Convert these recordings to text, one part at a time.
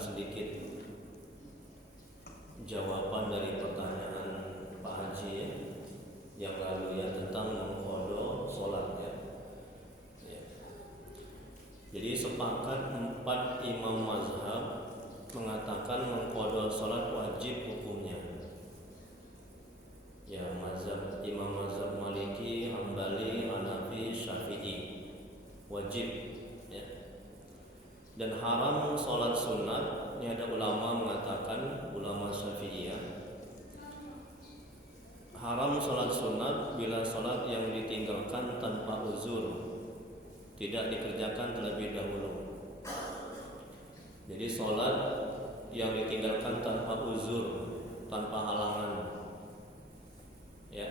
sedikit jawaban dari pertanyaan Pak Haji ya, yang lalu ya, tentang mengqadha salat ya. Jadi sepakat 4 imam mazhab mengatakan mengqadha salat wajib hukumnya. Ya, imam mazhab Maliki, Hambali, Hanafi, Syafi'i wajib ya. Dan haram salat sunat, ini ada ulama mengatakan, ulama Syafi'iyah, haram salat sunat bila salat yang ditinggalkan tanpa uzur, tidak dikerjakan terlebih dahulu. Jadi salat yang ditinggalkan tanpa uzur, tanpa halangan ya,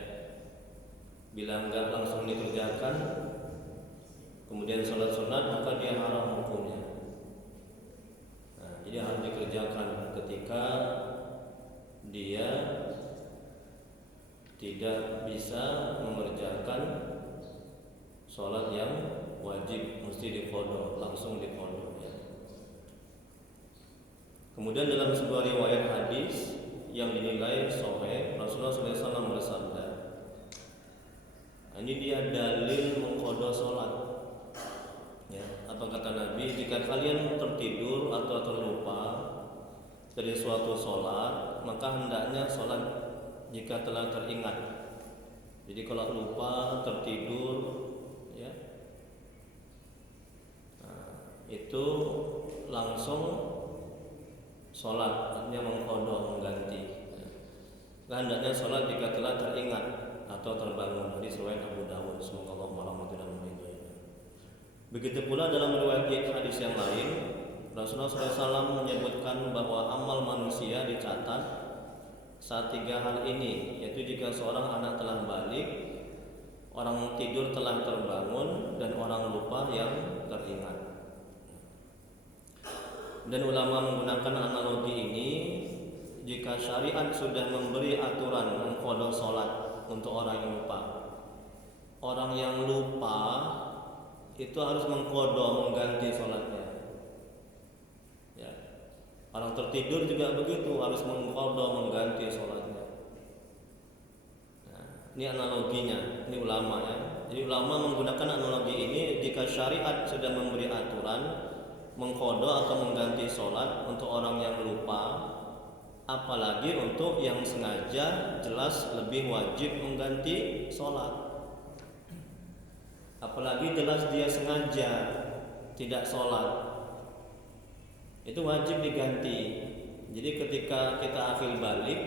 bila enggak langsung dikerjakan kemudian salat sunat, maka dia haram hukumnya. Nah, jadi harus dikerjakan ketika dia tidak bisa mengerjakan salat yang wajib, mesti diqadha, langsung diqadha ya. Kemudian dalam sebuah riwayat hadis yang dinilai sahih, Rasulullah SAW bersabda, ini dia dalil mengqadha salat ya. Apa kata Nabi? Jika kalian tertidur atau terlupa dari suatu salat, maka hendaknya salat jika telah teringat. Jadi kalau lupa, tertidur ya, itu langsung sholat, artinya mengqadha, mengganti. Hendaknya sholat jika telah teringat atau terbangun. Hadis riwayat Abu Dawud. Semoga Allah merahmati dan meridhoinya. Begitu pula dalam riwayat hadis yang lain, Rasulullah SAW menyebutkan bahwa amal manusia dicatat saat 3 hal ini, yaitu jika seorang anak telah balik, orang tidur telah terbangun, dan orang lupa yang teringat. Dan ulama menggunakan analogi ini, jika syariat sudah memberi aturan mengqadha salat untuk orang yang lupa, orang yang lupa itu harus mengqadha, mengganti salatnya ya. Orang tertidur juga begitu, harus mengqadha, mengganti salatnya. Nah, ini analoginya, ini ulama ya. Jadi ulama menggunakan analogi ini, jika syariat sudah memberi aturan mengqadha atau mengganti sholat untuk orang yang lupa, apalagi untuk yang sengaja, jelas lebih wajib mengganti sholat. Apalagi jelas dia sengaja tidak sholat, itu wajib diganti. Jadi ketika kita akhir balik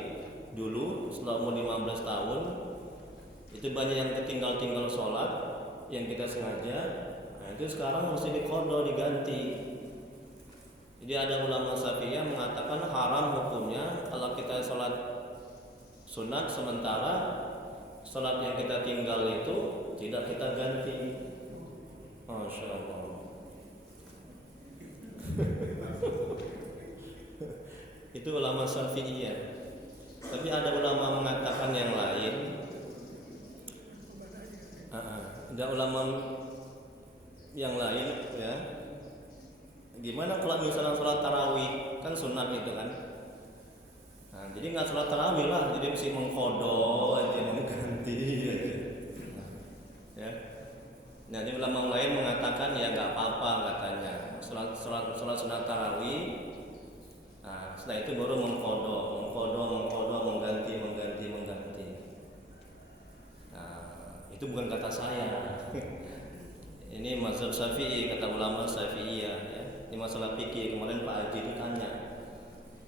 dulu setelah umur 15 tahun, itu banyak yang ketinggal-tinggal sholat yang kita sengaja. Nah, itu sekarang mesti diqadha, diganti. Jadi ada ulama Syafi'iyah mengatakan haram hukumnya kalau kita sholat sunat sementara sholat yang kita tinggal itu tidak kita ganti. Masya Allah. Itu ulama Syafi'iyah. Tapi ada ulama mengatakan yang lain. Ada ulama yang lain ya. Gimana kalau misalnya sholat tarawih, kan sunat itu kan. Nah, jadi nggak sholat tarawih lah, jadi mesti mengqadha aja, mengganti aja. Ya. Nah, jadi ulama lain mengatakan ya nggak apa-apa katanya. Sholat sunat tarawih. Nah, setelah itu baru mengqadha, mengganti. Nah, itu bukan kata saya. Ini mazhab Syafi'i, kata ulama Syafi'iyah ya. Ini masalah fikih, kemarin Pak Haji ditanya.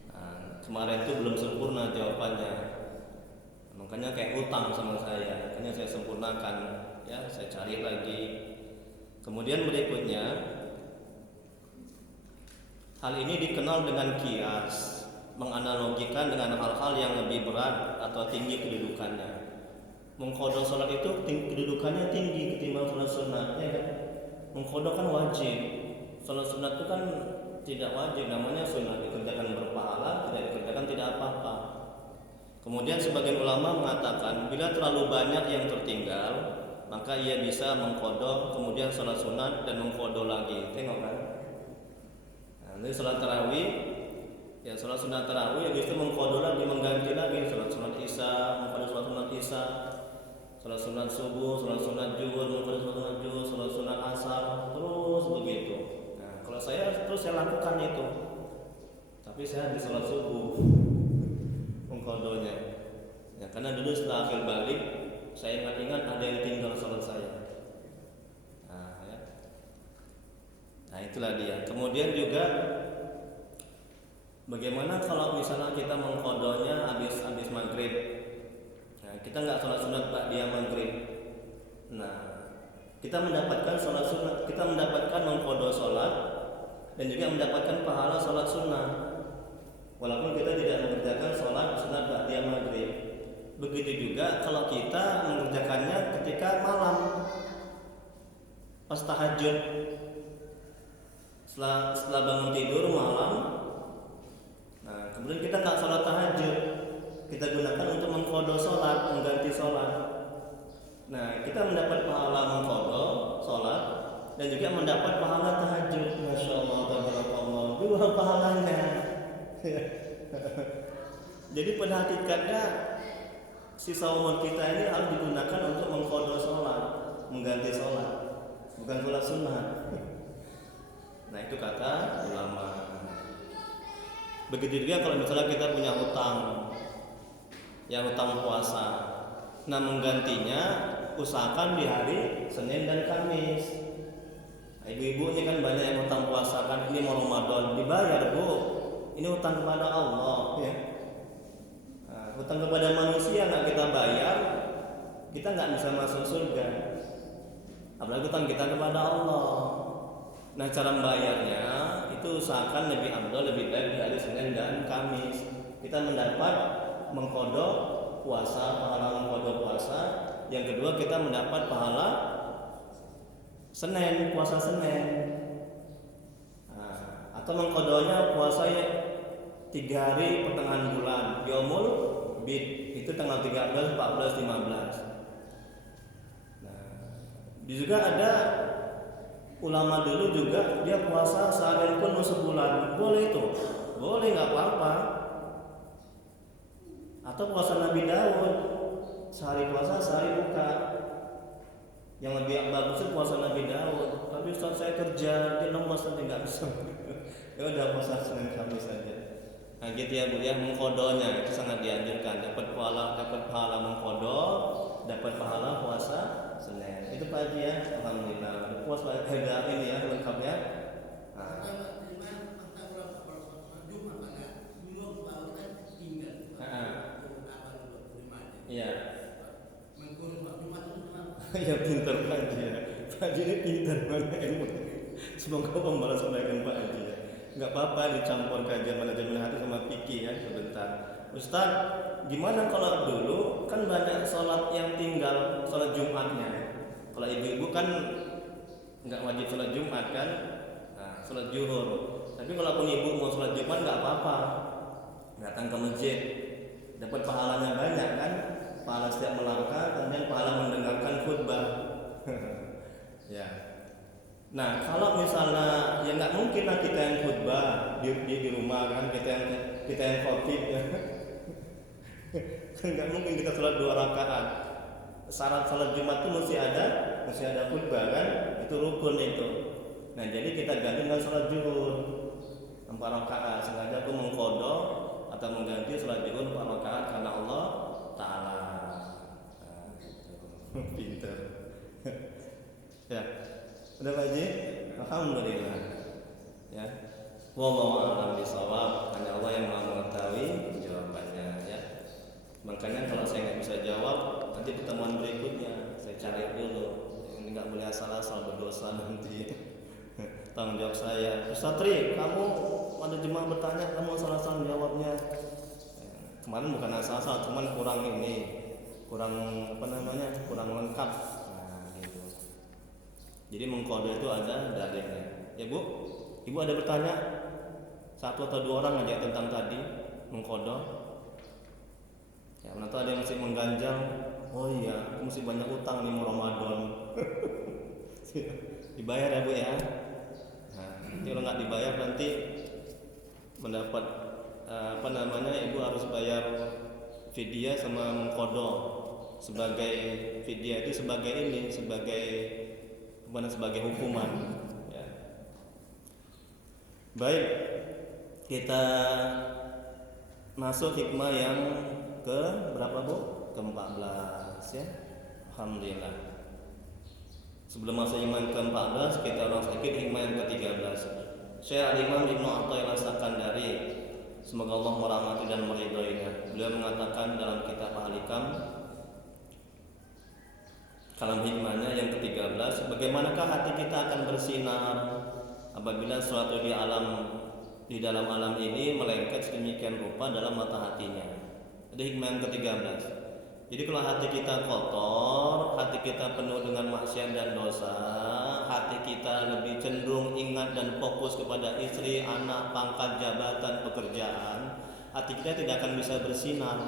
Nah, kemarin itu belum sempurna jawabannya. Makanya kayak utang sama saya. Makanya saya sempurnakan ya, saya cari lagi. Kemudian berikutnya, hal ini dikenal dengan qiyas, menganalogikan dengan hal-hal yang lebih berat atau tinggi kedudukannya. Mengqadha salat itu kedudukannya tinggi ketimbang salat sunat ya kan. Mengqadha kan wajib. Salat sunat itu kan tidak wajib, namanya sunat, dikerjakan berpahala, tidak dikerjakan tidak apa-apa. Kemudian sebagian ulama mengatakan bila terlalu banyak yang tertinggal, maka ia bisa mengqadha kemudian salat sunat dan mengqadha lagi. Tengok kan? Nah, ini salat tarawih Ya sholat sunat tarawih, habis itu mengkodok lagi, mengganti lagi sholat sunat isya, mengkodok sholat sunat isya, sholat sunat subuh, sholat sunat zuhur, mengkodok sholat sunat zuhur, sholat sunat asar, terus begitu. Nah kalau saya lakukan itu, tapi saya di sholat subuh mengkodoknya. Ya karena dulu setelah akhir balik, saya ingat-ingat ada yang tinggal sholat saya. Nah, ya. Nah itulah dia. Kemudian juga bagaimana kalau misalnya kita mengkodoknya habis maghrib? Nah, kita nggak sholat sunat ba'diyah maghrib. Nah, kita mendapatkan sholat sunat, kita mendapatkan mengkodok sholat dan juga mendapatkan pahala sholat sunnah. Walaupun kita tidak mengerjakan sholat sunat ba'diyah maghrib. Begitu juga kalau kita mengerjakannya ketika malam, pas tahajud, setelah bangun tidur malam. Nah, kemudian kita nggak sholat tahajud, kita gunakan untuk mengkodok sholat, mengganti sholat. Nah, kita mendapat pahala mengkodok sholat dan juga mendapat pahala tahajud. Masya Allah, tabarakallah, dua pahalanya. Jadi pada hakikatnya sisa umur kita ini harus digunakan untuk mengkodok sholat, mengganti sholat, bukan sholat sunnah. Nah itu kata ulama. Begitu juga kalau misalnya kita punya hutang, yang hutang puasa, nah menggantinya usahakan di hari Senin dan Kamis. Nah, ibu-ibu ini kan banyak yang hutang puasa, kan ini mau Ramadan, dibayar bu, ini hutang kepada Allah ya. Nah, hutang kepada manusia nggak kita bayar, kita nggak bisa masuk surga. Apalagi hutang kita kepada Allah. Nah cara membayarnya itu usahakan lebih afdal, lebih baik di hari Senin dan Kamis. Kita mendapat mengkodok puasa, pahala mengkodok puasa. Yang kedua kita mendapat pahala Senin, puasa Senin. Nah, atau mengkodoknya puasa 3 hari pertengahan bulan, Yaumul Bid, itu tanggal 13, 14, 15. Nah, juga ada ulama dulu juga dia puasa seharian pun sebulan, boleh itu, boleh nggak apa-apa. Atau puasa Nabi Daud, sehari puasa sehari buka. Yang lebih bagus itu puasa Nabi Daud. Tapi Ustaz saya kerja, dia lemas nanti nggak bisa. Ya udah puasa Senin Kamis saja. Nah gitu ya bu ya, mengkodoknya itu sangat dianjurkan. Dapat pahala mengkodok, dapat pahala puasa Senin. Itu Pak Haji ya, alhamdulillah. Puas Pak harga ini ya lengkap ya. Nah. Iya. Ya pintar Pak Haji ya. Pak Haji ini pintar banget ilmu. Semoga membalas kebaikan Pak Haji ya. Enggak apa-apa dicampur kajian manajemen hati sama fikih ya sebentar. Ustaz, gimana kalau dulu kan banyak sholat yang tinggal, sholat Jumatnya. Kalau ibu-ibu kan nggak wajib sholat Jumat kan, nah, sholat zuhur. Tapi kalaupun ibu mau sholat Jumat nggak apa-apa, datang ke masjid, dapat pahalanya banyak kan, pahala setiap melangkah, kemudian pahala mendengarkan khutbah. Ya. Nah kalau misalnya ya nggak mungkin lah kita yang khutbah di rumah kan, kita yang khotib ya. Nggak mungkin kita sholat 2 rakaat. Syarat sholat Jumat itu mesti ada khutbah kan, itu rukun itu. Nah jadi kita ganti dengan sholat zuhur 4 rakaat. Sengaja aku mengkodok atau mengganti sholat zuhur 4 rakaat karena Allah Taala. Nah, pinter. Ya, udah Pak Haji? Alhamdulillah. Ya, wallahu a'lam bishawab. Hanya Allah yang Maha mengetahui jawabannya ya. Makanya kalau saya nggak bisa jawab, nanti pertemuan berikutnya saya cari dulu. Ini nggak boleh asal-asal berdosa nanti. Tanggung jawab saya. Ustaz Tri, kamu ada jemaah bertanya, kamu asal-asal jawabnya. Kemarin bukan asal-asal, cuman kurang lengkap. Nah, gitu. Jadi mengkode itu ada dalilnya. Ya Bu, Ibu ada bertanya? 1 atau 2 orang aja tentang tadi mengkode. Ya, mana tahu ada yang masih mengganjal. Oh iya, aku mesti banyak utang nih mau Ramadan. Dibayar ya Bu ya. Nah, nanti kalau nggak dibayar nanti mendapat ibu harus bayar fidyah sama mengqadha. Sebagai fidyah itu sebagai hukuman, ya. Baik, kita masuk hikmah yang ke berapa, Bu? Ke-14, ya. Alhamdulillah. Sebelum masuk hikmah ke-14, kita ulang sedikit hikmah yang ke-13. Syekh Al-Imam Ibnu Athaillah As-Sakandari, semoga Allah merahmati dan meridhoinya. Beliau mengatakan dalam kitab Al-Hikam, kalam hikmahnya yang ke-13, bagaimanakah hati kita akan bersinar apabila suatu di dalam alam ini melengket sedemikian rupa dalam mata hatinya. Itu hikmah yang ke-13. Jadi kalau hati kita kotor, hati kita penuh dengan maksiat dan dosa, hati kita lebih cenderung ingat dan fokus kepada istri, anak, pangkat, jabatan, pekerjaan, hati kita tidak akan bisa bersinar.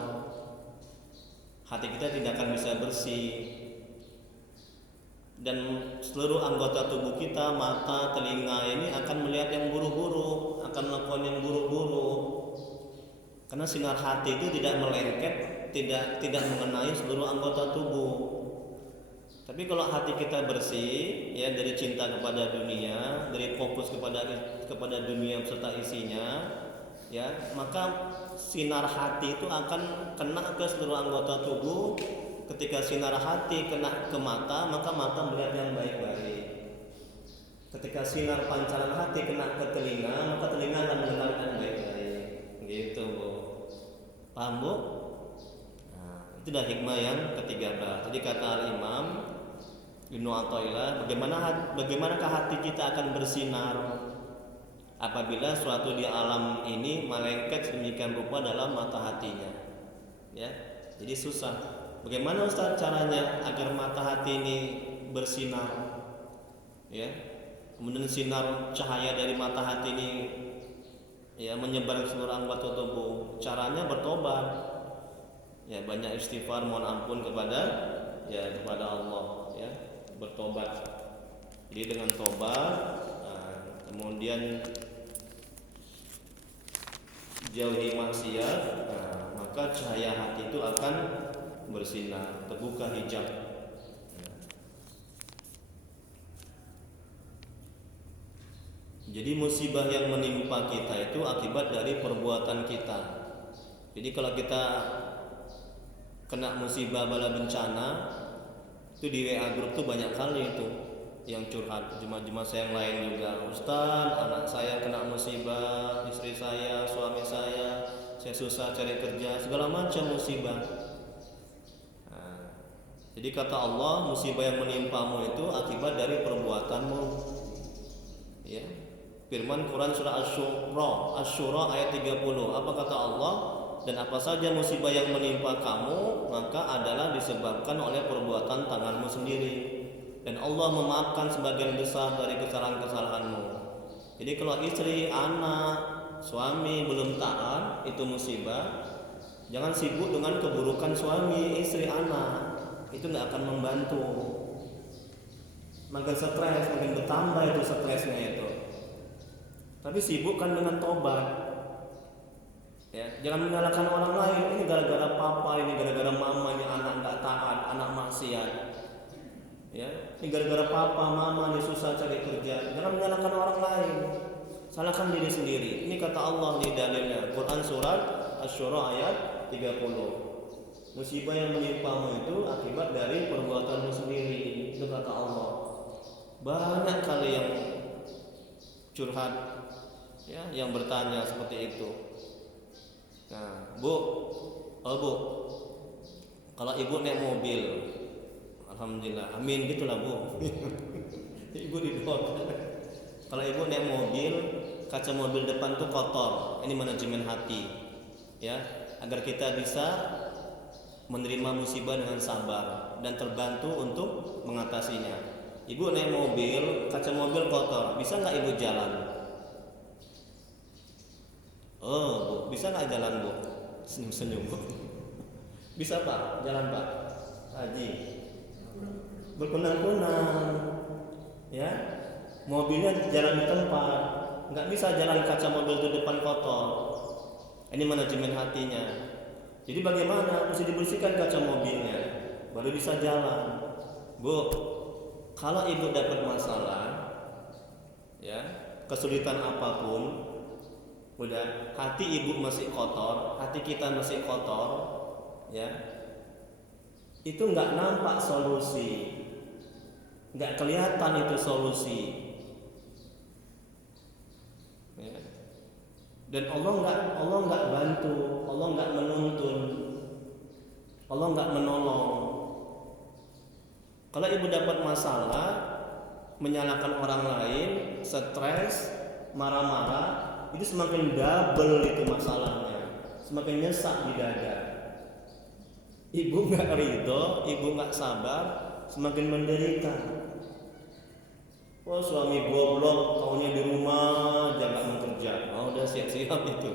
Hati kita tidak akan bisa bersih. Dan seluruh anggota tubuh kita, mata, telinga ini akan melihat yang buruk-buruk, akan melakukan yang buruk-buruk. Karena sinar hati itu tidak melengket, tidak mengenai seluruh anggota tubuh. Tapi kalau hati kita bersih, ya, dari cinta kepada dunia, dari fokus kepada dunia beserta isinya, ya, maka sinar hati itu akan kena ke seluruh anggota tubuh. Ketika sinar hati kena ke mata, maka mata melihat yang baik-baik. Ketika sinar pancaran hati kena ke telinga, maka telinga akan mendengar yang baik-baik. Gitu, Bu. Paham, Bu? Nah, itu dah hikmah yang ke-13. Jadi kata Al-Imam Ibnu Athaillah, bagaimanakah hati kita akan bersinar apabila suatu di alam ini melengket sedemikian rupa dalam mata hatinya. Ya. Jadi susah. Bagaimana Ustaz caranya agar mata hati ini bersinar? Ya. Kemudian sinar cahaya dari mata hati ini, ya, menyebar ke seluruh anggota tubuh. Caranya bertobat. Ya, banyak istighfar, mohon ampun kepada Allah, ya. Bertobat. Jadi dengan tobat, kemudian jauhi maksiat, maka cahaya hati itu akan bersinar, terbuka hijab. Jadi musibah yang menimpa kita itu akibat dari perbuatan kita. Jadi kalau kita kena musibah bala bencana, itu di WA grup tuh banyak kali itu yang curhat, jemaah-jemaah saya yang lain juga, Ustaz, anak saya kena musibah, istri saya, suami saya susah cari kerja, segala macam musibah. Jadi kata Allah, musibah yang menimpamu itu akibat dari perbuatanmu. Ya. Firman Quran surah Asy-Syura ayat 30. Apa kata Allah? Dan apa saja musibah yang menimpa kamu, maka adalah disebabkan oleh perbuatan tanganmu sendiri. Dan Allah memaafkan sebagian besar dari kesalahan-kesalahanmu. Jadi kalau istri, anak, suami belum taat, itu musibah. Jangan sibuk dengan keburukan suami, istri, anak. Itu nggak akan membantu. Makin stres, makin bertambah itu stresnya itu. Tapi sibukkan dengan tobat. Ya, jangan menyalahkan orang lain. Ini gara-gara papa, ini gara-gara mama, ini anak nggak taat, anak maksiat. Ya, ini gara-gara papa, mama, ini susah cari kerja. Jangan menyalahkan orang lain. Salahkan diri sendiri. Ini kata Allah di dalilnya. Quran surat Asy-Syura ayat 30. Musibah yang menimpamu itu akibat dari perbuatanmu sendiri. Itu kata Allah. Banyak kali yang curhat, ya, yang bertanya seperti itu. Nah, Bu, kalau ibu naik mobil, alhamdulillah, amin gitulah, Bu. Ibu didoakan. Kalau ibu naik mobil, kaca mobil depan tuh kotor. Ini manajemen hati, ya, agar kita bisa menerima musibah dengan sabar dan terbantu untuk mengatasinya. Ibu naik mobil, kaca mobil kotor, bisa nggak ibu jalan? Bu, bisa nggak jalan, Bu? Senyum-senyum, Bu. Bisa, Pak, jalan, Pak. Haji, berkunang-kunang, ya. Mobilnya jalan di tempat, nggak bisa jalan kaca mobil itu depan kotor. Ini manajemen hatinya. Jadi bagaimana? Mesti dibersihkan kaca mobilnya, baru bisa jalan. Bu, kalau ibu dapat masalah, ya, kesulitan apapun, udah hati ibu masih kotor, hati kita masih kotor, ya, itu nggak nampak solusi, nggak kelihatan itu solusi, ya. Dan Allah nggak bantu, Allah nggak menuntun, Allah nggak menolong. Kalau ibu dapat masalah, menyalahkan orang lain, stres, marah-marah, itu semakin double itu masalahnya, semakin nyesak di dada. Ibu nggak ridho, ibu nggak sabar, semakin menderita. Oh, suami goblok, taunya di rumah jangan bekerja. Oh, udah siap-siap itu.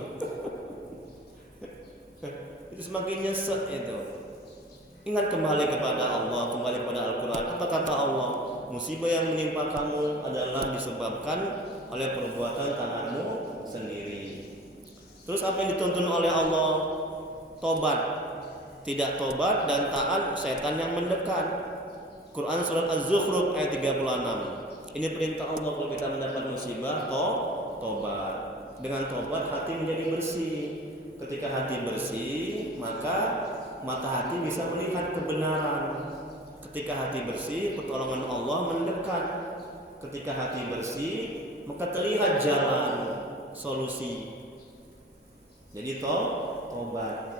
Itu semakin nyesek itu. Ingat kembali kepada Allah, kembali kepada Al-Quran. Apa kata Allah? Musibah yang menimpa kamu adalah disebabkan oleh perbuatan tanganmu sendiri. Terus apa yang dituntun oleh Allah? Tobat. Tidak tobat dan taat, setan yang mendekat. Quran surat Az-Zukhruf ayat 36. Ini perintah Allah kalau kita mendapat musibah, tobat. Dengan tobat hati menjadi bersih. Ketika hati bersih, maka mata hati bisa melihat kebenaran. Ketika hati bersih, pertolongan Allah mendekat. Ketika hati bersih, maka terlihat jalan solusi. Jadi tobat.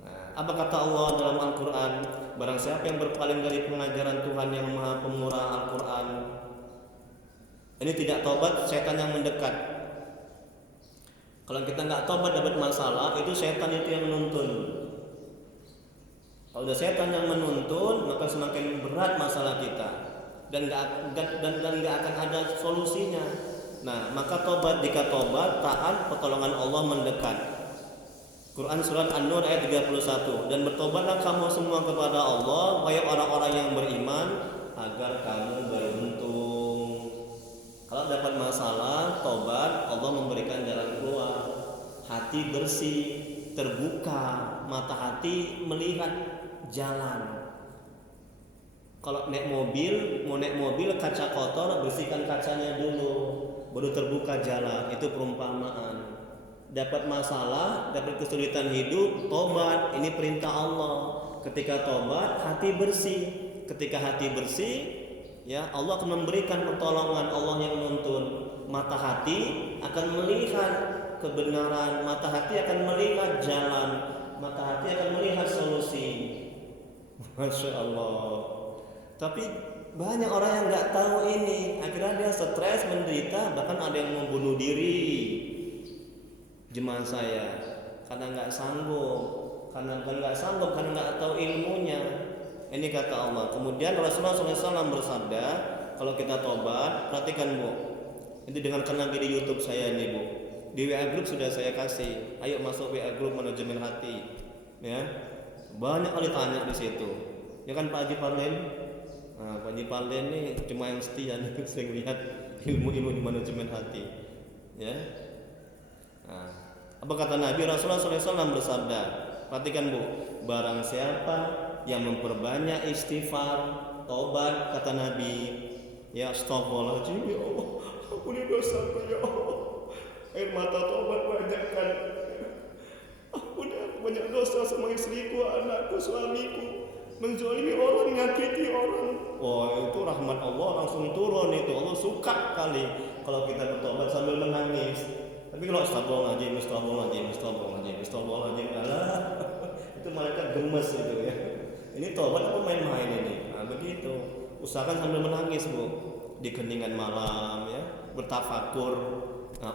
Nah, apa kata Allah dalam Al-Quran? Barang siapa yang berpaling dari pengajaran Tuhan yang Maha Pemurah Al-Quran, ini tidak tobat, setan yang mendekat. Kalau kita nggak tobat dapat masalah, itu setan itu yang menuntun. Kalau udah setan yang menuntun, maka semakin berat masalah kita dan nggak akan ada solusinya. Nah, maka tobat, jika tobat, taat, pertolongan Allah mendekat. Quran surat An-Nur ayat 31. Dan bertobatlah kamu semua kepada Allah, wahai orang-orang yang beriman, agar kamu beruntung. Kalau dapat masalah, tobat, Allah memberikan jalan keluar. Hati bersih, terbuka, mata hati melihat jalan. Kalau mau naik mobil kaca kotor, bersihkan kacanya dulu, baru terbuka jalan. Itu perumpamaan. Dapat masalah, dapat kesulitan hidup, tobat. Ini perintah Allah. Ketika tobat, hati bersih. Ketika hati bersih, ya, Allah akan memberikan pertolongan, Allah yang menuntun. Mata hati akan melihat kebenaran, mata hati akan melihat jalan, mata hati akan melihat solusi. Masya Allah. Tapi banyak orang yang nggak tahu ini, akhirnya dia stres, menderita, bahkan ada yang membunuh diri. Jemaah saya, karena nggak sanggup, karena nggak tahu ilmunya. Ini kata Allah. Kemudian Rasulullah SAW bersabda, kalau kita tobat, perhatikan bu, itu dengarkan lagi di YouTube saya nih bu. Di WA Group sudah saya kasih. Ayo masuk WA Group manajemen hati, ya. Banyak kali tanya di situ. Ya kan Pak Haji Parlen? Nah, Pak Haji Parlen ini cuma yang setia nih, saya lihat ilmu-ilmu di manajemen hati, ya. Nah, apa kata Nabi? Rasulullah SAW bersabda, perhatikan bu, barang siapa yang memperbanyak istighfar, tobat, kata Nabi, ya astagfirullahaladzim, ya Allah, ampuni dosaku ya Allah, air mata tobat banyakkan, ampuni aku banyak dosa sama istriku, anakku, suamiku, menzalimi orang, menyakiti orang. Wah, itu rahmat Allah langsung turun itu. Allah suka kali kalau kita bertobat sambil menangis. Tapi kalau astagfirullahaladzim, alah, itu malaikat gemes itu ya. Ini tobat apa main-main ini? Nah, begitu. Usahakan sambil menangis bu, di keningan malam ya, bertafakur,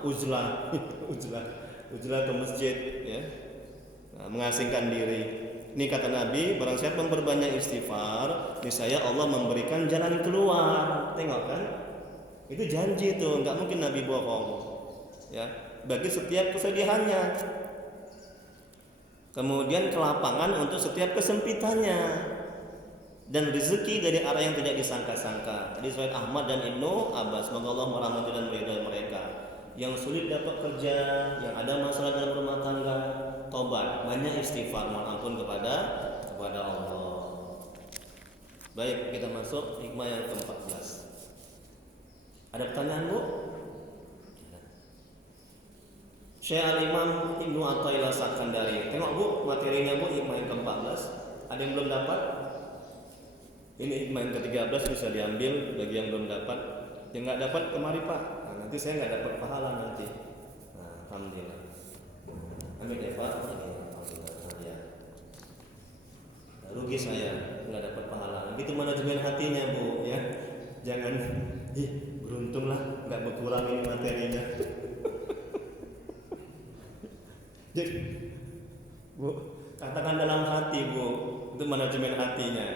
uzlah ke masjid ya, mengasingkan diri. Ini kata Nabi, barang siapa memperbanyak istighfar, niscaya Allah memberikan jalan keluar. Tengok kan? Itu janji tuh, nggak mungkin Nabi bohong. Ya, bagi setiap kesedihannya. Kemudian kelapangan untuk setiap kesempitannya, dan rezeki dari arah yang tidak disangka-sangka. Tadi Sayyid Ahmad dan Ibnu Abbas, semoga Allah merahmati dan meridai mereka. yang sulit dapat kerja, yang ada masalah dalam rumah tangga, tobat, banyak istighfar, mohon ampun kepada Allah. Baik, kita masuk hikmah yang ke-14. Ada pertanyaan, Bu? Syekh Al-Imam Ibnu Athaillah Sakandari. Tengok Bu, materinya Bu, hikmah yang ke-14. Ada yang belum dapat? Ini hikmah yang ke-13 bisa diambil bagi yang belum dapat. Yang nggak dapat kemari Pak. Nah, nanti saya nggak dapat pahala nanti. Nah, alhamdulillah. Amin ya Pak. Alhamdulillah. Ya. Nah, rugi saya nggak dapat pahala. Begitu manajemen hatinya Bu, ya. Jangan, beruntunglah nggak berkurang ini materinya. Jadi, Bu, katakan dalam hati Bu, itu manajemen hatinya.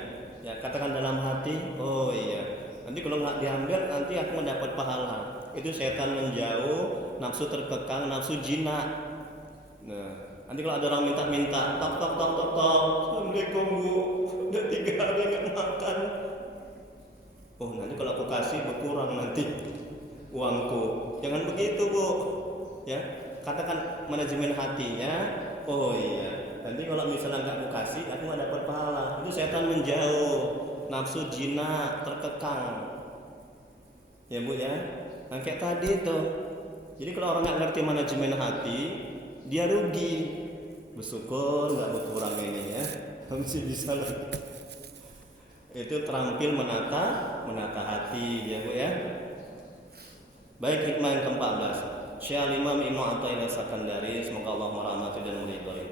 Ya, katakan dalam hati, oh iya. Nanti kalau nggak diambil, nanti aku mendapat pahala. Itu setan menjauh, nafsu terkekang, nafsu jinak. Nah, nanti kalau ada orang minta-minta, tok, assalamualaikum Bu, udah 3 hari nggak makan. Oh, nanti kalau aku kasih berkurang nanti uangku. Jangan begitu Bu, ya. Katakan manajemen hatinya, oh iya. Nanti kalau misalnya nggak aku kasih, aku nggak dapat pahala. Itu setan menjauh, nafsu jinak terkekang. Ya Bu ya. Nah, kayak tadi tuh. Jadi kalau orang nggak ngerti manajemen hati, dia rugi. Bersyukur nggak berkurang ini ya. Masih bisa lagi. Itu terampil menata hati ya Bu ya. Baik, hikmah yang ke-14. Syekh Al-Imam Ibnu Athaillah Sakandari, semoga Allah merahmati dan meridhai.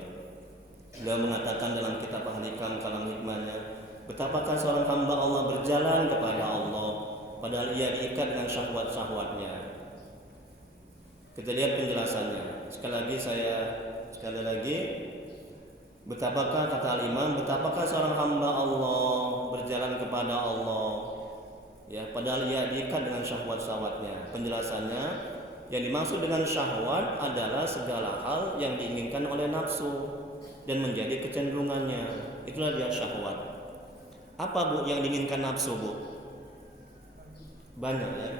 Beliau mengatakan dalam kitab Al-Hikam kalam hikmahnya, betapakah seorang hamba Allah berjalan kepada Allah padahal ia diikat dengan syahwat-syahwatnya. Kita lihat penjelasannya. Sekali lagi, betapakah kata Al-Imam, betapakah seorang hamba Allah berjalan kepada Allah, ya, padahal ia diikat dengan syahwat-syahwatnya. Penjelasannya, yang dimaksud dengan syahwat adalah segala hal yang diinginkan oleh nafsu dan menjadi kecenderungannya. Itulah dia syahwat. Apa Bu yang diinginkan nafsu Bu? Banyak ya.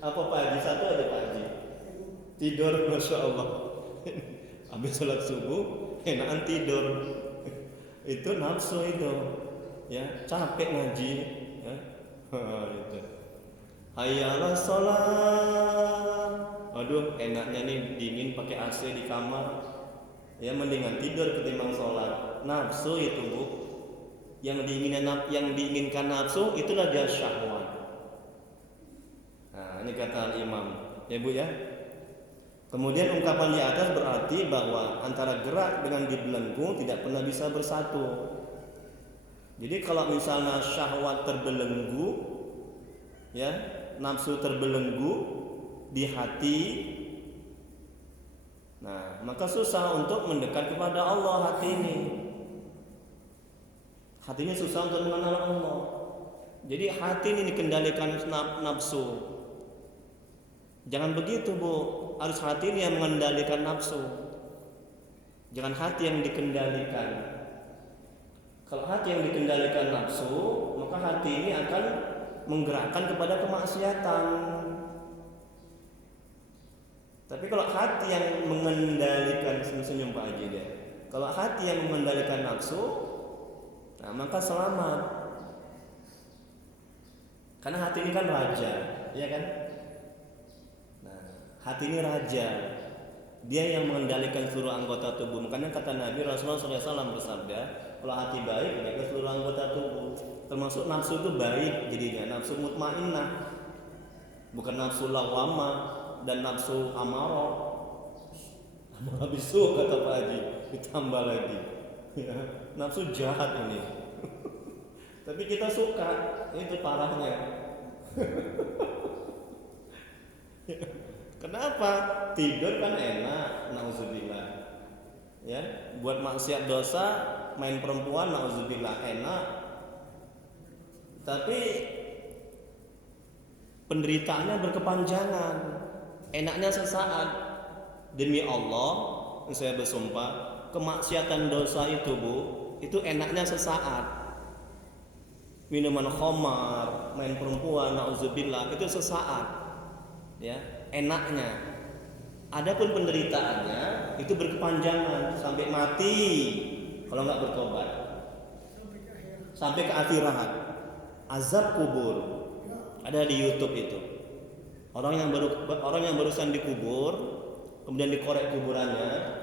Apa Pak Haji? Satu aja Pak Haji. Tidur, Masya Allah. Habis sholat subuh, enakan tidur. Itu nafsu itu. Ya, capek ngaji. Ya. Itu. Hayya 'alas sholat. Aduh, enaknya nih dingin pakai AC di kamar. Ya, mendingan tidur ketimbang sholat. Nafsu itu Bu. Yang diinginkan nafsu itulah dia syahwat. Nah, ini kata Imam. Ya Bu ya. Kemudian ungkapan di atas berarti bahwa antara gerak dengan dibelenggu tidak pernah bisa bersatu. Jadi kalau misalnya syahwat terbelenggu, ya, nafsu terbelenggu di hati, nah maka susah untuk mendekat kepada Allah hati ini. Hatinya susah untuk mengenal Allah. Jadi hati ini dikendalikan nafsu. Jangan begitu Bu, harus hati ini yang mengendalikan nafsu. Jangan hati yang dikendalikan. Kalau hati yang dikendalikan nafsu, maka hati ini akan menggerakkan kepada kemaksiatan. Tapi kalau hati yang mengendalikan, senyum Pak Haji deh. Kalau hati yang mengendalikan nafsu, nah maka selamat. Karena hati ini kan raja, ya kan? Hati ini raja, dia yang mengendalikan seluruh anggota tubuh. Makanya kata Nabi Rasulullah SAW bersabda, kalau hati baik, baiklah seluruh anggota tubuh. Termasuk nafsu itu baik jadinya, nafsu mutmainnah, bukan nafsu lawamah dan nafsu amarah. Amarah bisu kata Pak Haji, ditambah lagi. Ya, nafsu jahat ini. Tapi kita suka, itu parahnya. Kenapa? Tidur kan enak, nauzubillah. Ya, buat maksiat dosa, main perempuan, nauzubillah, enak. Tapi penderitaannya berkepanjangan. Enaknya sesaat. Demi Allah, saya bersumpah, kemaksiatan dosa itu Bu, itu enaknya sesaat. Minuman khamar, main perempuan, nauzubillah, itu sesaat. Ya. enaknya. Adapun penderitaannya itu berkepanjangan sampai mati kalau nggak bertobat. Sampai ke akhirat. Azab kubur. Ada di YouTube itu. Orang yang barusan dikubur, kemudian dikorek kuburannya,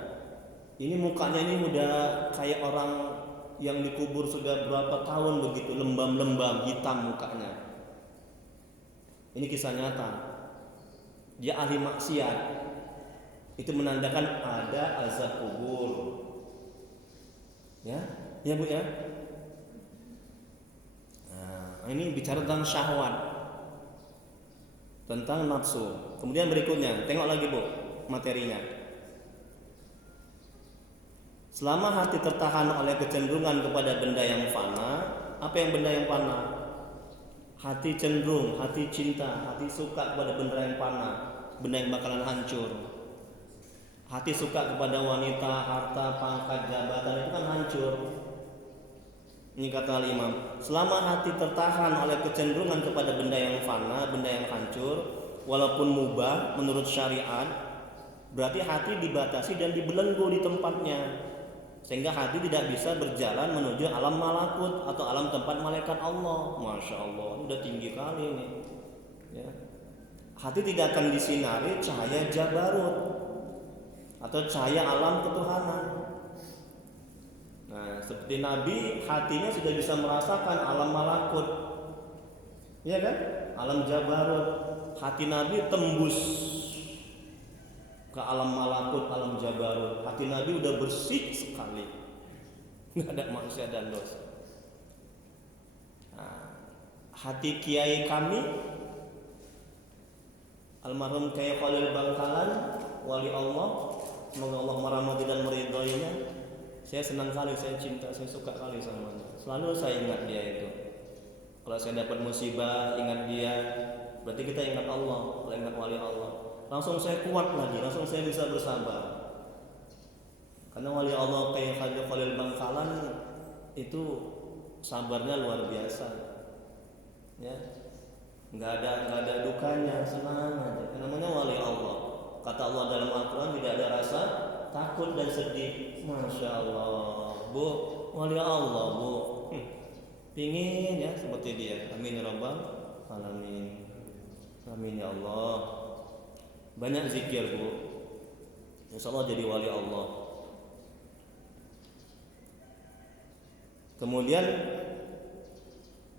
ini mukanya ini udah kayak orang yang dikubur sudah berapa tahun begitu, lembam-lembam, hitam mukanya. Ini kisah nyata. Dia ahli maksiat. Itu menandakan ada azab kubur. Ya, ya Bu ya. Nah, ini bicara tentang syahwat, tentang nafsu. Kemudian berikutnya, tengok lagi Bu materinya. Selama hati tertahan oleh kecenderungan kepada benda yang fana, apa yang benda yang fana? Hati cenderung, hati cinta, hati suka kepada benda yang fana, benda yang bakalan hancur. Hati suka kepada wanita, harta, pangkat, jabatan itu kan hancur. Ini kata Al-Imam, selama hati tertahan oleh kecenderungan kepada benda yang fana, benda yang hancur, walaupun mubah menurut syariat, berarti hati dibatasi dan dibelenggu di tempatnya, sehingga hati tidak bisa berjalan menuju alam malakut atau alam tempat malaikat Allah. Masya Allah, ini udah tinggi kali ini. Ya. Hati tidak akan disinari cahaya Jabarut atau cahaya alam ketuhanan. Nah, seperti Nabi, hatinya sudah bisa merasakan alam malakut, ya kan? Alam Jabarut. Hati Nabi tembus ke alam malakut, alam Jabarut. Hati Nabi udah bersih sekali, nggak ada maksiat dan dosa. Nah, hati kiai kami, almarhum Kiai Khalil Bangkalan, wali Allah, semoga Allah merahmati dan meridhoinya. Saya senang kali, saya cinta, saya suka kali sama dia. Selalu saya ingat dia itu. Kalau saya dapat musibah, ingat dia. Berarti kita ingat Allah. Kalau ingat wali Allah, langsung saya kuat lagi, langsung saya bisa bersabar. Karena wali Allah kayak Haji Khalil Bangkalan itu sabarnya luar biasa. Ya, nggak ada dukanya, senang aja. Namanya wali Allah. Kata Allah dalam Al-Quran, tidak ada rasa takut dan sedih. Masya Allah, Bu, wali Allah, Bu. Pingin ya seperti dia. Amin ya Rabbal alamin. Amin ya Allah. Banyak zikir, Bu. Insya Allah jadi wali Allah. Kemudian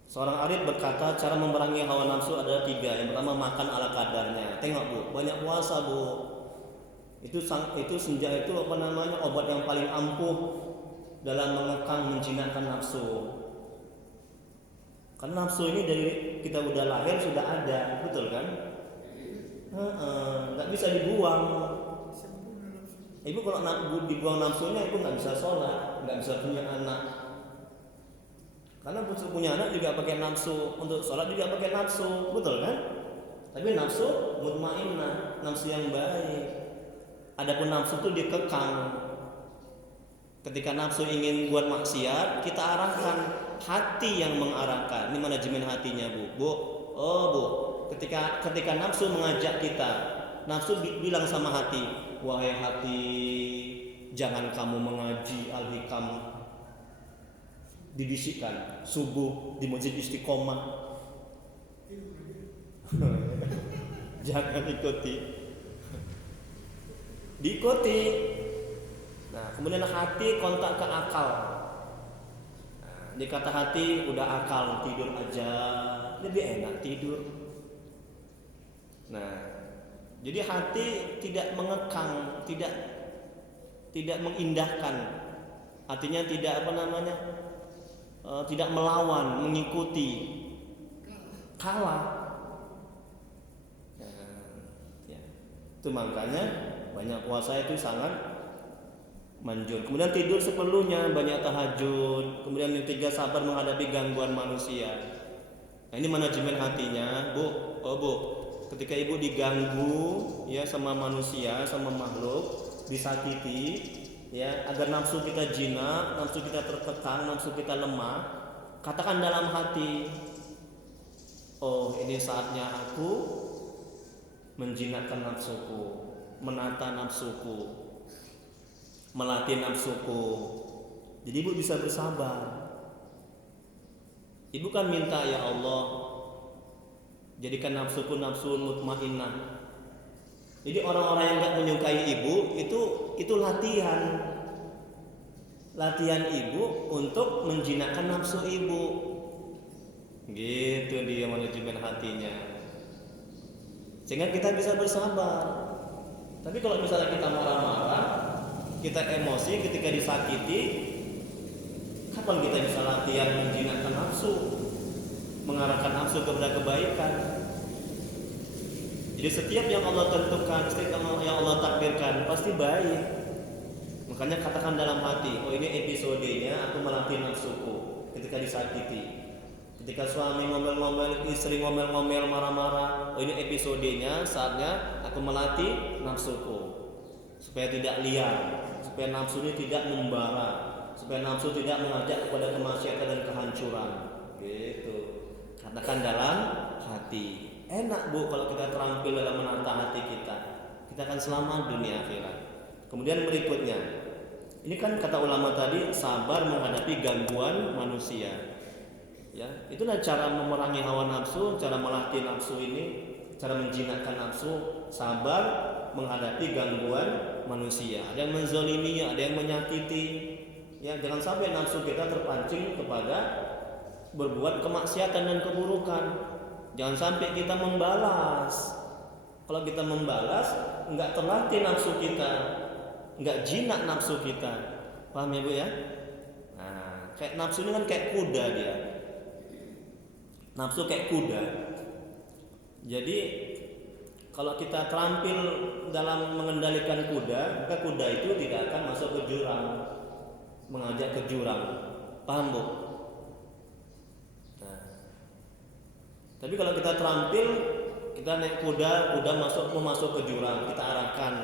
seorang arif berkata, cara memerangi hawa nafsu ada 3. Yang pertama, makan ala kadarnya. Tengok Bu, banyak puasa Bu. Itu senja itu obat yang paling ampuh dalam mengekang menjinakkan nafsu. Karena nafsu ini dari kita udah lahir sudah ada, betul kan? Nggak bisa dibuang. Ibu kalau dibuang nafsunya, ibu nggak bisa sholat, nggak bisa punya anak. Karena punya anak juga pakai nafsu, untuk sholat juga pakai nafsu, betul kan? Tapi nafsu mutmainnah, nafsu yang baik. Adapun nafsu itu dikekang. Ketika nafsu ingin buat maksiat, kita arahkan, hati yang mengarahkan. Ini manajemen hatinya, Bu. Bu. Ketika nafsu mengajak kita, nafsu bilang sama hati, wahai hati, jangan kamu mengaji Al-Hikam. Dibisikkan subuh di Masjid Istiqomah. Jangan diikuti. Nah, kemudian hati kontak ke akal. Nah, dikata hati udah akal, tidur aja, lebih enak tidur. Nah, jadi hati tidak mengekang, tidak mengindahkan. Artinya tidak tidak melawan, mengikuti, kalah. Itu makanya banyak puasa itu sangat manjur. Kemudian tidur seperlunya, banyak tahajud. Kemudian yang 3, sabar menghadapi gangguan manusia. Nah, ini manajemen hatinya, Bu. Bu, ketika ibu diganggu ya sama manusia, sama makhluk, disakiti, ya, agar nafsu kita jinak, nafsu kita terkekang, nafsu kita lemah, katakan dalam hati, oh ini saatnya aku menjinakkan nafsuku, menata nafsuku, melatih nafsuku. Jadi ibu bisa bersabar. Ibu kan minta, ya Allah, jadikan nafsuku nafsun mutmainnah. Jadi orang-orang yang gak menyukai ibu itu latihan ibu untuk menjinakkan nafsu ibu. Gitu dia manajemen hatinya. Sehingga kita bisa bersabar. Tapi kalau misalnya kita marah-marah, kita emosi ketika disakiti, kapan kita bisa latihan menjinakkan nafsu, mengarahkan nafsu kepada kebaikan? Jadi setiap yang Allah tentukan, setiap yang Allah takdirkan pasti baik. Makanya katakan dalam hati, oh ini episodenya aku melatih nafsuku ketika disakiti. Ketika suami ngomel-ngomel, istri ngomel-ngomel, marah-marah, oh ini episodenya, saatnya aku melatih nafsuku supaya tidak liar, supaya nafsu ini tidak membara, supaya nafsu tidak mengajak kepada kemaksiatan dan kehancuran. Gitu. Katakan dalam hati. Enak bu kalau kita terampil dalam menata hati kita. Kita akan selamat dunia akhirat. Kemudian berikutnya, ini kan kata ulama tadi, sabar menghadapi gangguan manusia. Ya, itulah cara memerangi hawa nafsu, cara melatih nafsu ini, cara menjinakkan nafsu, sabar menghadapi gangguan manusia. Ada yang menzaliminya, ada yang menyakiti. Ya, jangan sampai nafsu kita terpancing kepada berbuat kemaksiatan dan keburukan. Jangan sampai kita membalas. Kalau kita membalas, enggak terlatih nafsu kita, enggak jinak nafsu kita. Paham ya bu ya? Nah, kayak nafsu ini kan kayak kuda dia. Nafsu kayak kuda. Jadi kalau kita terampil dalam mengendalikan kuda, maka kuda itu tidak akan masuk ke jurang, mengajak ke jurang. Paham bu? Nah, tapi kalau kita terampil, kita naik kuda mau masuk ke jurang, kita arahkan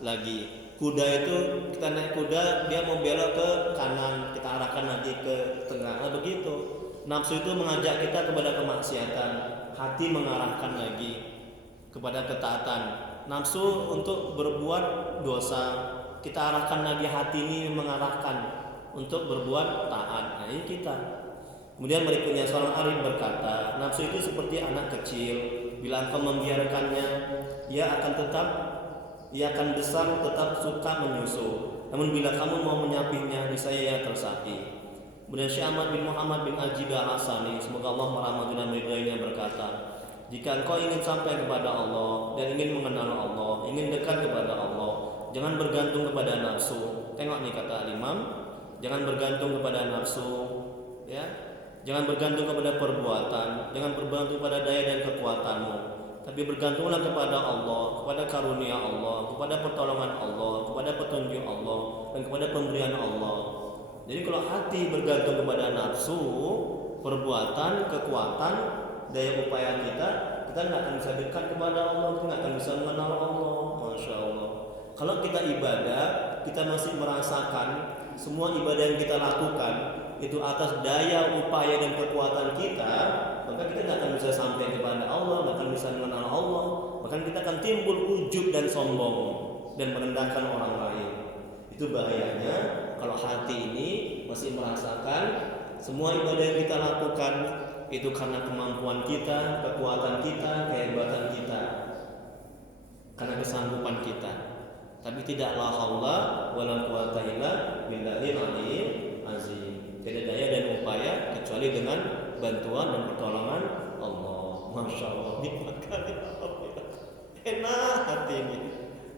lagi. Kuda itu kita naik kuda, dia mau belok ke kanan, kita arahkan lagi ke tengah. Nah, begitu. Nafsu itu mengajak kita kepada kemaksiatan, hati mengarahkan lagi kepada ketaatan. Nafsu untuk berbuat dosa, kita arahkan lagi, hati ini mengarahkan untuk berbuat taat. Nah, ini kita. Kemudian berikutnya seorang arif berkata, nafsu itu seperti anak kecil. Bila engkau membiarkannya, ia akan besar tetap suka menyusu. Namun bila kamu mau menyapihnya, niscaya ia tersakiti. Kemudian Syekh Ahmad bin Muhammad bin Ajib Al-Hasani, semoga Allah merahmati dan meridainya, berkata, jika engkau ingin sampai kepada Allah dan ingin mengenal Allah, ingin dekat kepada Allah, jangan bergantung kepada nafsu. Tengok nih kata Imam, jangan bergantung kepada nafsu, ya. Jangan bergantung kepada perbuatan, jangan bergantung pada daya dan kekuatanmu, tapi bergantunglah kepada Allah, kepada karunia Allah, kepada pertolongan Allah, kepada petunjuk Allah, dan kepada pemberian Allah. Jadi kalau hati bergantung kepada nafsu, perbuatan, kekuatan, daya upaya kita nggak akan bisa dekat kepada Allah, kita nggak akan bisa mengenal Allah. Masya Allah. Kalau kita ibadah, kita masih merasakan semua ibadah yang kita lakukan itu atas daya upaya dan kekuatan kita, maka kita nggak akan bisa sampai kepada Allah, nggak akan bisa mengenal Allah. Bahkan kita akan timbul ujub dan sombong dan merendahkan orang lain. Itu bahayanya kalau hati ini masih merasakan semua ibadah yang kita lakukan itu karena kemampuan kita, kekuatan kita, kehebatan kita, karena kesanggupan kita. Tapi tidak la haula wala quwata illa billahil aliyyil azim. Tidak daya dan upaya kecuali dengan bantuan dan pertolongan Allah. Masya Allah. Enak hati ini.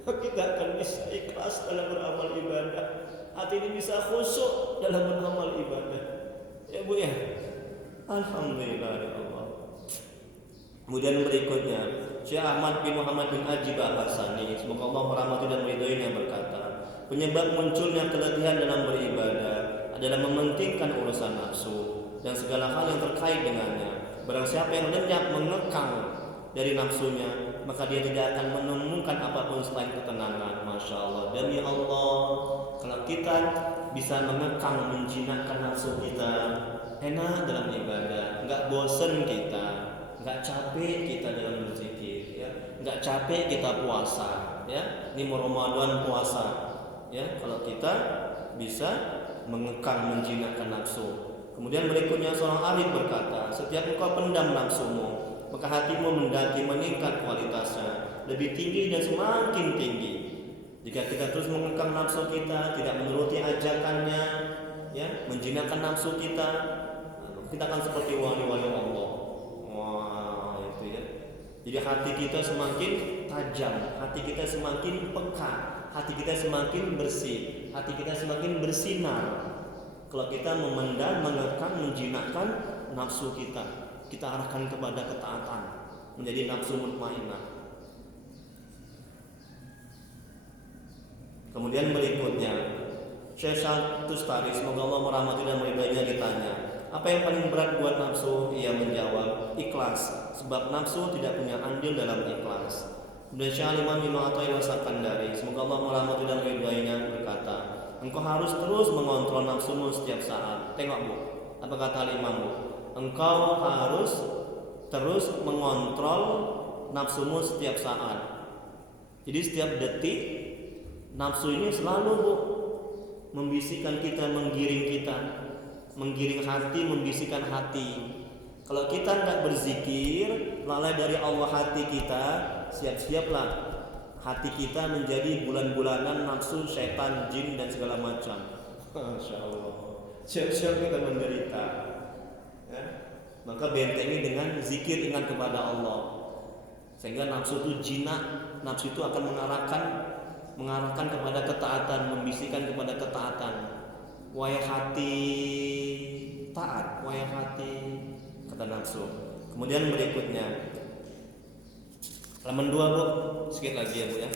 Kita akan bisa ikhlas dalam beramal ibadah. Hati ini bisa khusyuk dalam beramal ibadah. Ya bu ya. Alhamdulillah ya Allah. Kemudian berikutnya Syekh Ahmad bin Muhammad bin Ajib Al-Hasani, semoga Allah merahmati dan meridainya, berkata, penyebab munculnya keletihan dalam beribadah adalah mementingkan urusan nafsu dan segala hal yang terkait dengannya. Barang siapa yang lenyap mengekang dari nafsunya, maka dia tidak akan menemukan apapun selain ketenangan. Masya Allah. Demi Allah, kalau kita bisa mengekang, menjinakkan nafsu kita, enak dalam ibadah, nggak bosen kita, nggak capek kita dalam berzikir, ya, nggak capek kita puasa, ya. Ini Ramadan puasa, ya. Kalau kita bisa mengekang menjinakkan nafsu. Kemudian berikutnya seorang arif berkata, setiap engkau pendam nafsumu, maka hatimu mendaki meningkat kualitasnya, lebih tinggi dan semakin tinggi. Jika kita terus mengekang nafsu kita, tidak menuruti ajakannya, ya, menjinakkan nafsu kita, kita akan seperti wali-wali Allah. Wah, itu ya. Jadi hati kita semakin tajam, hati kita semakin peka, hati kita semakin bersih, hati kita semakin bersinar. Kalau kita memendam, mengekang, menjinakkan nafsu kita arahkan kepada ketaatan, menjadi nafsu mutmainnah. Kemudian berikutnya, Syekh Tustari, semoga Allah merahmati dan meridainya, ditanya, apa yang paling berat buat nafsu? Ia menjawab, ikhlas, sebab nafsu tidak punya andil dalam ikhlas. Kemudian Syekh Imam Ibnu Athaillah Sakandari, semoga Allah merahmati dan meridainya, berkata, engkau harus terus mengontrol nafsumu setiap saat. Tengok Bu, apa kata Imam Bu? Engkau harus terus mengontrol nafsumu setiap saat. Jadi setiap detik nafsu ini selalu Bu membisikkan kita, menggiring hati, membisikkan hati. Kalau kita tidak berzikir, lalai dari Allah hati kita, siap-siaplah hati kita menjadi bulan-bulanan nafsu, setan, jin dan segala macam. Masya Allah, siap-siap kita menderita. Ya? Maka bentengi dengan zikir, ingat kepada Allah, sehingga nafsu itu jinak, nafsu itu akan mengarahkan kepada ketaatan, membisikkan kepada ketaatan. Wahai hati, taat, wahai hati, kata nafsu. Kemudian berikutnya halaman 2 Bu, sedikit lagi ya Bu ya.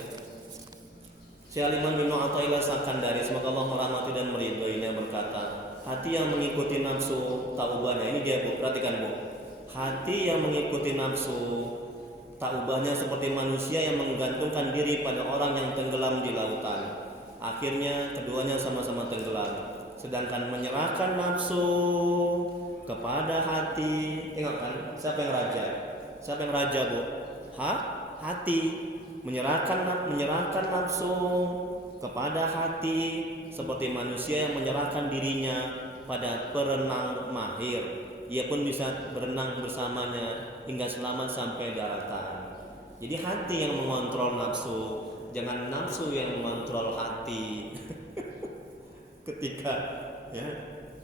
Syekh Imam Ibnu Athaillah Sakandari, semoga Allah merahmati dan meridhoinya, berkata, hati yang mengikuti nafsu tak ubahnya. Ini dia Bu, perhatikan Bu. Hati yang mengikuti nafsu tak ubahnya seperti manusia yang menggantungkan diri pada orang yang tenggelam di lautan. Akhirnya keduanya sama-sama tenggelam. Sedangkan menyerahkan nafsu kepada hati, tengok kan, siapa yang raja? Siapa yang raja Bu? Hati. Menyerahkan nafsu kepada hati seperti manusia yang menyerahkan dirinya pada perenang mahir. Ia pun bisa berenang bersamanya hingga selamat sampai daratan. Jadi hati yang mengontrol nafsu, jangan nafsu yang mengontrol hati.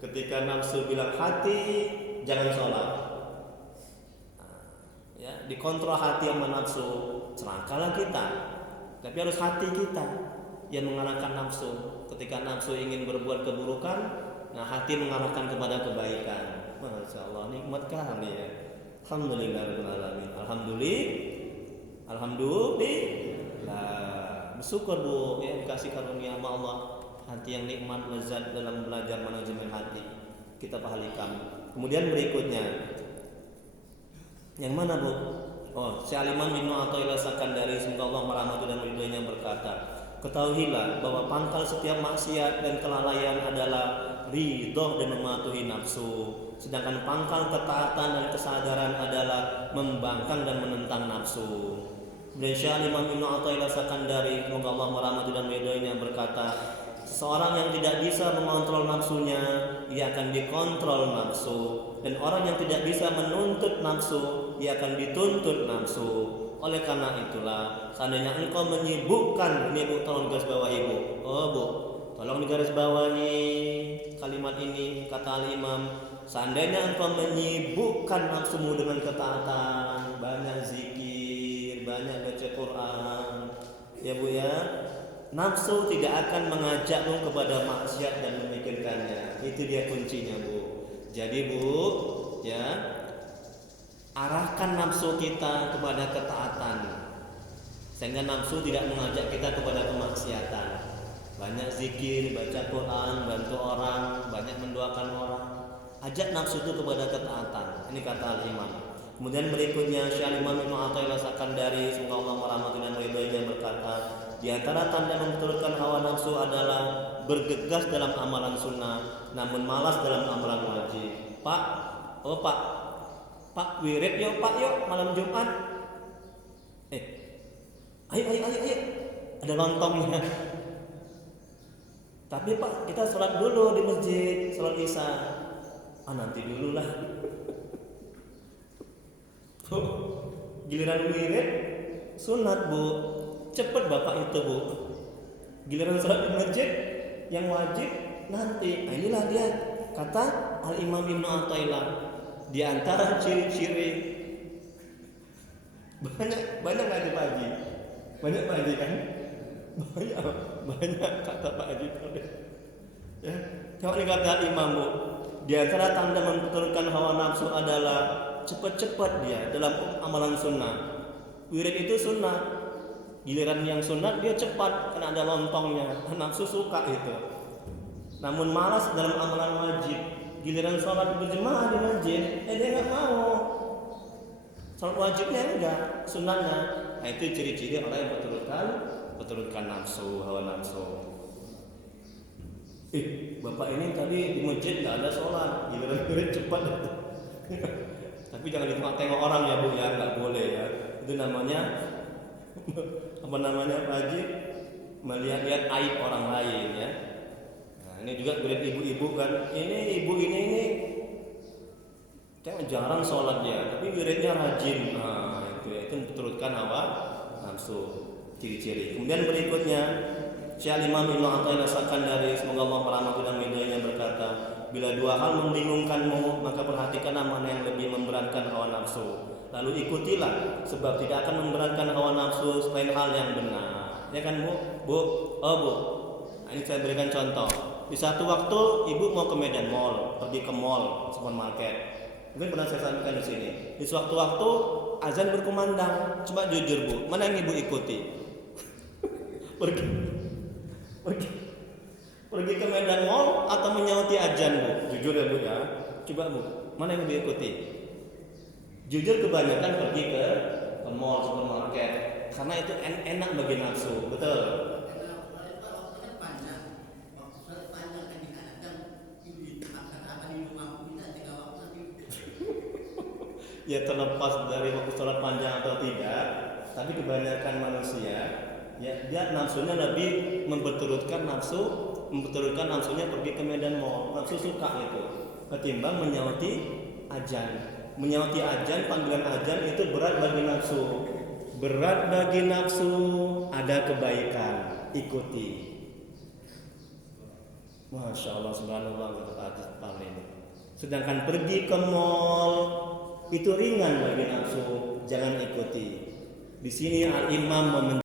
ketika nafsu bilang hati jangan sholat, ya, dikontrol hati sama nafsu, celakalah kita. Tapi harus hati kita yang mengarahkan nafsu. Ketika nafsu ingin berbuat keburukan, nah hati mengarahkan kepada kebaikan. Masya Allah, nikmat kali ya. Alhamdulillahirrahmanirrahim. Alhamdulillah. Bersyukur Bu ya, dikasih karunia sama Allah hati yang nikmat, lezat dalam belajar manajemen hati. Kita pahalikan. Kemudian berikutnya, yang mana Bu? Oh, Syekh Imam Ibnu Athaillah Sakandari, semoga Allah merahmati dan meridhoinya, berkata, ketahuilah bahwa pangkal setiap maksiat dan kelalaian adalah ridho dan mematuhi nafsu. Sedangkan pangkal ketaatan dan kesadaran adalah membangkang dan menentang nafsu. Dan Syekh Imam Ibnu Athaillah Sakandari, semoga Allah merahmati dan meridhoinya, berkata, seorang yang tidak bisa mengontrol nafsunya, ia akan dikontrol nafsu. Dan orang yang tidak bisa menuntut nafsu, ia akan dituntut nafsu. Oleh karena itulah, seandainya engkau menyibukkan, ini Bu, tolong garis bawahi Bu. Oh Bu, tolong digaris bawahi kalimat ini, kata Al-Imam. Seandainya engkau menyibukkan nafsumu dengan ketaatan, banyak zikir, banyak baca Quran, ya Bu ya, nafsu tidak akan mengajakmu kepada maksiat dan memikirkannya. Itu dia kuncinya Bu. Jadi Bu, ya, arahkan nafsu kita kepada ketaatan, sehingga nafsu tidak mengajak kita kepada kemaksiatan. Banyak zikir, baca Quran, bantu orang, banyak mendoakan orang. Ajak nafsu itu kepada ketaatan. Ini kata Al-Imam. Kemudian berikutnya Syekh Imam Ibnu Athaillah Sakandari, semoga Allah merahmati dan meridhoinya, berkata, di antara tanda memperturutkan hawa nafsu adalah bergegas dalam amalan sunnah, namun malas dalam amalan wajib. Pak wirid yuk Pak yuk malam Jumat. ayo, ada lontongnya. Tapi Pak, kita sholat dulu di masjid, sholat isya. Nanti dulu lah. Tuh, giliran wirid sunat Bu, cepet Bapak itu Bu. Giliran sholat di masjid yang wajib nanti. Inilah dia kata Al Imam Ibnu Athaillah, di antara ciri-ciri banyak ngaji pagi, banyak pagi kan, banyak kata Pak Haji ya. Kalau dikata Imam Bu, di antara tanda memperturutkan hawa nafsu adalah cepat-cepat dia dalam amalan sunnah. Wirid itu sunnah, giliran yang sunat dia cepat karena ada lontongnya, nafsu suka itu. Namun malas dalam amalan wajib, giliran sholat berjemaah di masjid, dia nggak mau. Sholat wajibnya enggak, sunnahnya. Nah itu ciri-ciri orang yang berturutkan nafsu, hawa nafsu. Bapak ini tadi di masjid nggak ada sholat, giliran wirid cepat. Tapi jangan ditengok orang ya Bu ya, nggak boleh ya. Itu namanya apa namanya Pak Haji, melihat-lihat aib orang lain ya. Nah ini juga berat ibu-ibu kan, ibu ini jarang sholat dia, tapi wiridnya rajin. Nah itu memperturutkan hawa nafsu, ciri-ciri. Kemudian berikutnya Syekh Imam Ibnu Athaillah Sakandari, semoga Allah merahmati dan meridainya, berkata, bila dua hal membingungkanmu, maka perhatikanlah mana yang lebih memberatkan hawa nafsu, lalu ikutilah, sebab tidak akan memberatkan hawa nafsu selain hal yang benar. Ya kan Bu? Bu? Nah, ini saya berikan contoh. Di satu waktu ibu mau ke Medan Mall, pergi ke mall, supermarket. Mungkin pernah saya sampaikan di sini. Di suatu waktu azan berkumandang. Coba jujur Bu, mana yang ibu ikuti? Pergi ke Medan Mall atau menyauti azan Bu? Jujur ya Bu ya. Coba Bu, mana yang ibu ikuti? Jujur kebanyakan pergi ke mall, supermarket, karena itu enak bagi nafsu, betul? Ya terlepas dari waktu sholat panjang atau tidak, tapi kebanyakan manusia ya dia nafsunya lebih memperturutkan nafsunya pergi ke Medan Mall, nafsu suka itu, ketimbang menyauti azan. Menyauti azan, panggilan azan itu berat bagi nafsu. Berat bagi nafsu, ada kebaikan, ikuti. Masya Allah, subhanallah, kata paling. Sedangkan pergi ke mall itu ringan bagi nafsu, jangan ikuti. Di sini Al Imam